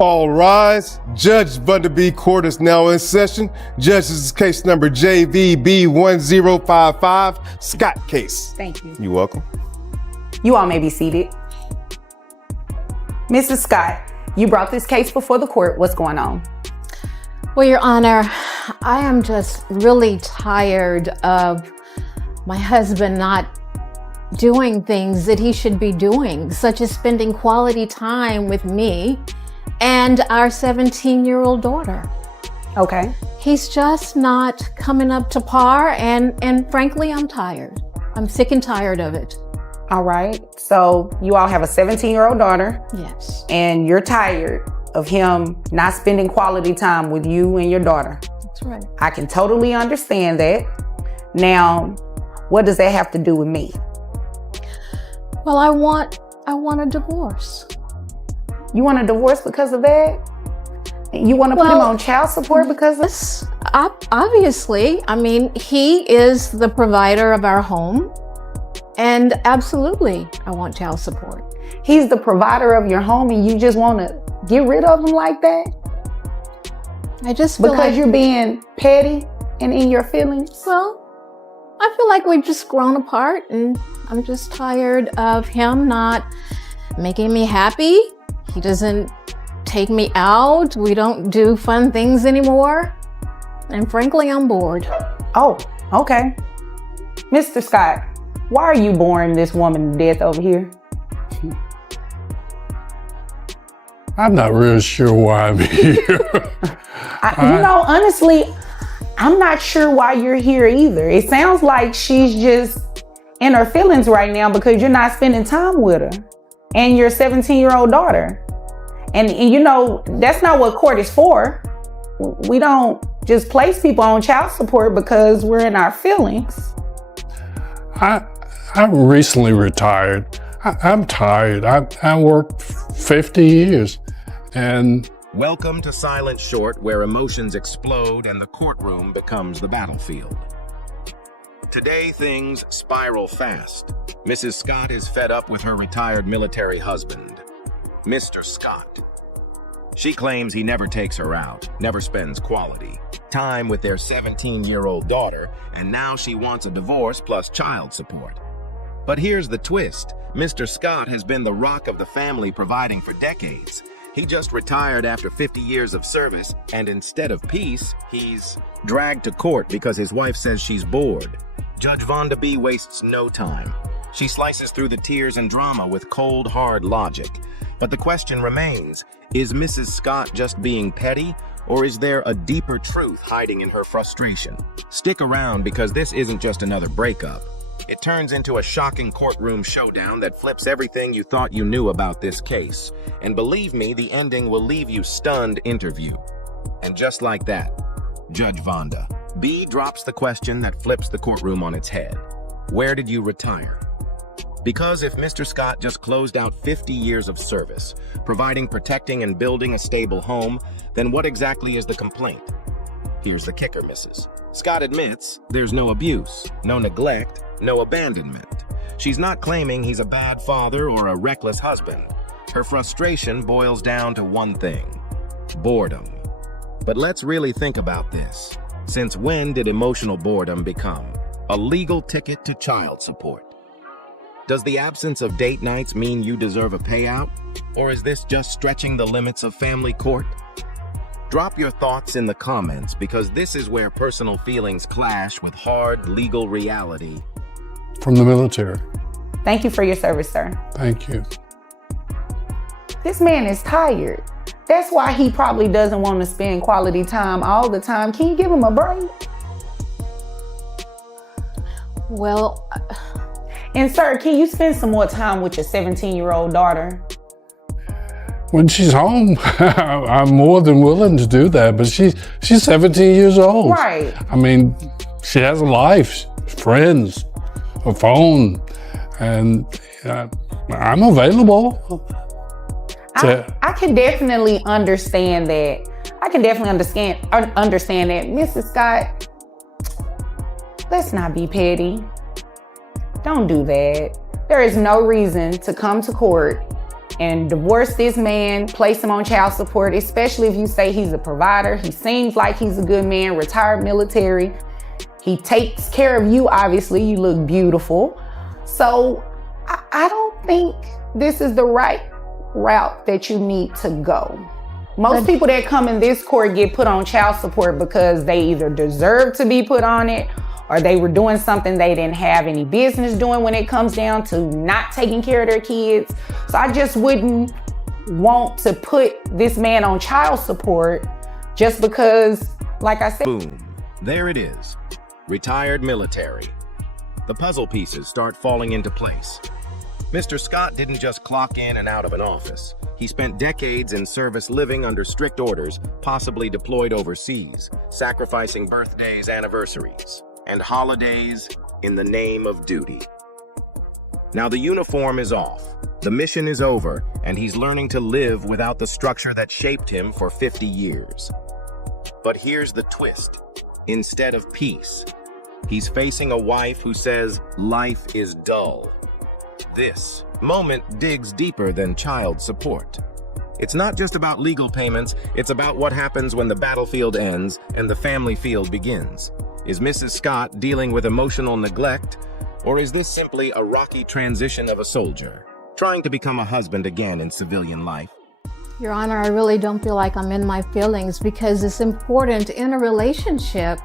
All rise. Judge Vanderbeek Court is now in session. Judge, this is case number JVB1055, Scott case. Thank you. You're welcome. You all may be seated. Mrs. Scott, you brought this case before the court. What's going on? Well, Your Honor, I am just really tired of my husband not doing things that he should be doing, such as spending quality time with me and our 17-year-old daughter. Okay. He's just not coming up to par, and frankly, I'm tired. I'm sick and tired of it. All right. So you all have a 17-year-old daughter. Yes. And you're tired of him not spending quality time with you and your daughter. That's right. I can totally understand that. Now, what does that have to do with me? Well, I want a divorce. You want a divorce because of that? You want to put him on child support because of this? Obviously, I mean, he is the provider of our home, and absolutely, I want child support. He's the provider of your home and you just want to get rid of him like that? I just feel because like you're being petty and in your feelings? Well, I feel like we've just grown apart, and I'm just tired of him not making me happy. He doesn't take me out. We don't do fun things anymore. And frankly, I'm bored. Oh, okay. Mr. Scott, why are you boring this woman to death over here? I'm not real sure why I'm here. Honestly, I'm not sure why you're here either. It sounds like she's just in her feelings right now because you're not spending time with her and your 17-year-old daughter. And that's not what court is for. We don't just place people on child support because we're in our feelings. I recently retired. I'm tired. I worked 50 years and... Welcome to Silent Short, where emotions explode and the courtroom becomes the battlefield. Today, things spiral fast. Mrs. Scott is fed up with her retired military husband, Mr. Scott. She claims he never takes her out, never spends quality time with their 17-year-old daughter, and now she wants a divorce plus child support. But here's the twist. Mr. Scott has been the rock of the family, providing for decades. He just retired after 50 years of service, and instead of peace, he's dragged to court because his wife says she's bored. Judge Vanderbeek wastes no time. She slices through the tears and drama with cold, hard logic. But the question remains, is Mrs. Scott just being petty, or is there a deeper truth hiding in her frustration? Stick around, because this isn't just another breakup. It turns into a shocking courtroom showdown that flips everything you thought you knew about this case. And believe me, the ending will leave you stunned. Interview. And just like that, Judge Vonda B drops the question that flips the courtroom on its head. Where did you retire? Because if Mr. Scott just closed out 50 years of service, providing, protecting, and building a stable home, then what exactly is the complaint? Here's the kicker, Mrs. Scott admits there's no abuse, no neglect, no abandonment. She's not claiming he's a bad father or a reckless husband. Her frustration boils down to one thing: boredom. But let's really think about this. Since when did emotional boredom become a legal ticket to child support? Does the absence of date nights mean you deserve a payout? Or is this just stretching the limits of family court? Drop your thoughts in the comments, because this is where personal feelings clash with hard legal reality. From the military. Thank you for your service, sir. Thank you. This man is tired. That's why he probably doesn't want to spend quality time all the time. Can you give him a break? Well... And sir, can you spend some more time with your 17-year-old daughter? When she's home, I'm more than willing to do that, but she's 17 years old. Right. I mean, she has a life, friends, a phone, and I'm available. I can definitely understand that. I can definitely understand that. Mrs. Scott, let's not be petty. Don't do that. There is no reason to come to court and divorce this man, place him on child support, especially if you say he's a provider. He seems like he's a good man, retired military. He takes care of you, obviously. You look beautiful. So I don't think this is the right route that you need to go. Most people that come in this court get put on child support because they either deserve to be put on it or they were doing something they didn't have any business doing when it comes down to not taking care of their kids. So I just wouldn't want to put this man on child support just because, like I said. Boom. There it is. Retired military. The puzzle pieces start falling into place. Mr. Scott didn't just clock in and out of an office. He spent decades in service living under strict orders, possibly deployed overseas, sacrificing birthdays, anniversaries, and holidays in the name of duty. Now the uniform is off, the mission is over, and he's learning to live without the structure that shaped him for 50 years. But here's the twist. Instead of peace, he's facing a wife who says life is dull. This moment digs deeper than child support. It's not just about legal payments, it's about what happens when the battlefield ends and the family field begins. Is Mrs. Scott dealing with emotional neglect, or is this simply a rocky transition of a soldier, trying to become a husband again in civilian life? Your Honor, I really don't feel like I'm in my feelings because it's important in a relationship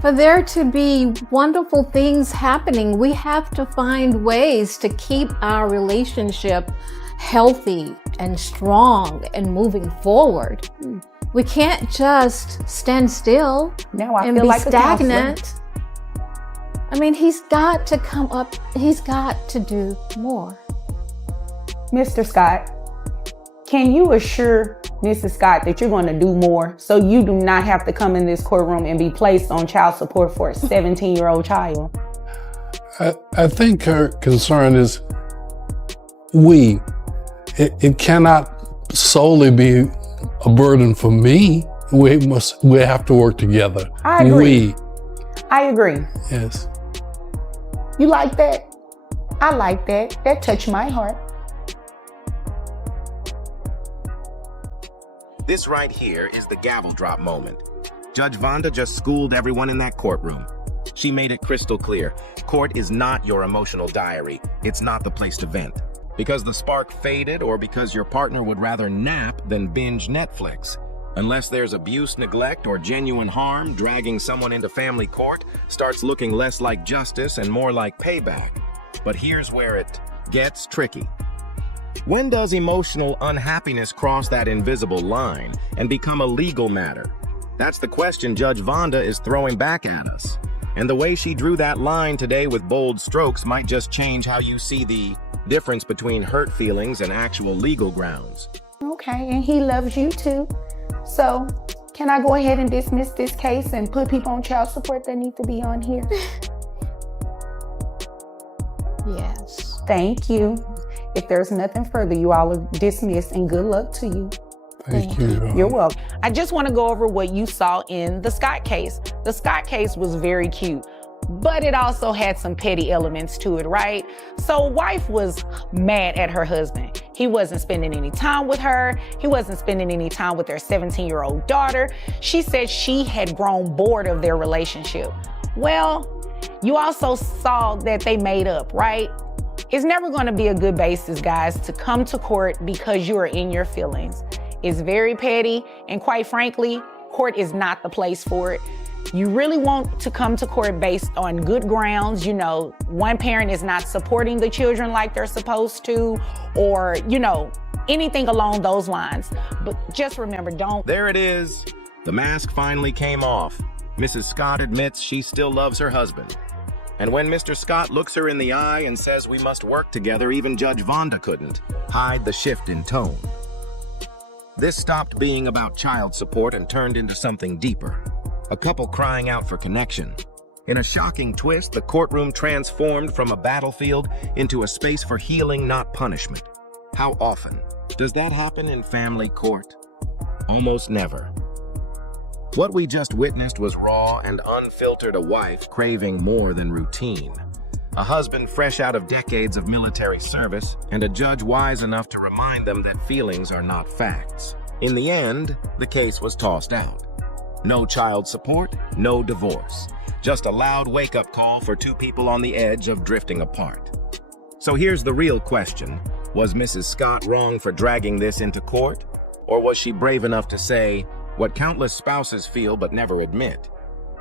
for there to be wonderful things happening. We have to find ways to keep our relationship healthy and strong and moving forward. We can't just stand still and be stagnant. I mean, he's got to come up, he's got to do more. Mr. Scott, can you assure Mrs. Scott that you're going to do more so you do not have to come in this courtroom and be placed on child support for a 17-year-old child? I think her concern is it cannot solely be a burden for me. We have to work together. I agree. I agree. Yes. You like that? I like that. That touched my heart. This right here is the gavel drop moment. Judge Vonda just schooled everyone in that courtroom. She made it crystal clear. Court is not your emotional diary. It's not the place to vent. Because the spark faded or because your partner would rather nap than binge Netflix. Unless there's abuse, neglect, or genuine harm, dragging someone into family court starts looking less like justice and more like payback. But here's where it gets tricky. When does emotional unhappiness cross that invisible line and become a legal matter? That's the question Judge Vonda is throwing back at us. And the way she drew that line today with bold strokes might just change how you see the difference between hurt feelings and actual legal grounds. Okay, and he loves you too. So, can I go ahead and dismiss this case and put people on child support that need to be on here? Yes. Thank you. If there's nothing further, you all are dismissed, and good luck to you. Thank you. You're welcome. I just want to go over what you saw in the Scott case. The Scott case was very cute, but it also had some petty elements to it, right? So wife was mad at her husband. He wasn't spending any time with her. He wasn't spending any time with their 17-year-old daughter. She said she had grown bored of their relationship. Well, you also saw that they made up, right? It's never going to be a good basis, guys, to come to court because you are in your feelings. It's very petty, and quite frankly, court is not the place for it. You really want to come to court based on good grounds. You know, one parent is not supporting the children like they're supposed to, or, you know, anything along those lines. But just remember, don't. There it is. The mask finally came off. Mrs. Scott admits she still loves her husband. And when Mr. Scott looks her in the eye and says we must work together, even Judge Vonda couldn't hide the shift in tone. This stopped being about child support and turned into something deeper. A couple crying out for connection. In a shocking twist, the courtroom transformed from a battlefield into a space for healing, not punishment. How often does that happen in family court? Almost never. What we just witnessed was raw and unfiltered, a wife craving more than routine. a husband fresh out of decades of military service, and a judge wise enough to remind them that feelings are not facts. In the end, the case was tossed out. No child support, no divorce. Just a loud wake-up call for two people on the edge of drifting apart. So here's the real question. Was Mrs. Scott wrong for dragging this into court? Or was she brave enough to say what countless spouses feel but never admit?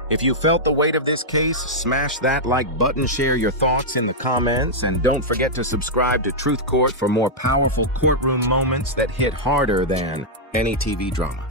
If you felt the weight of this case, smash that like button, share your thoughts in the comments, and don't forget to subscribe to Truth Court for more powerful courtroom moments that hit harder than any TV drama.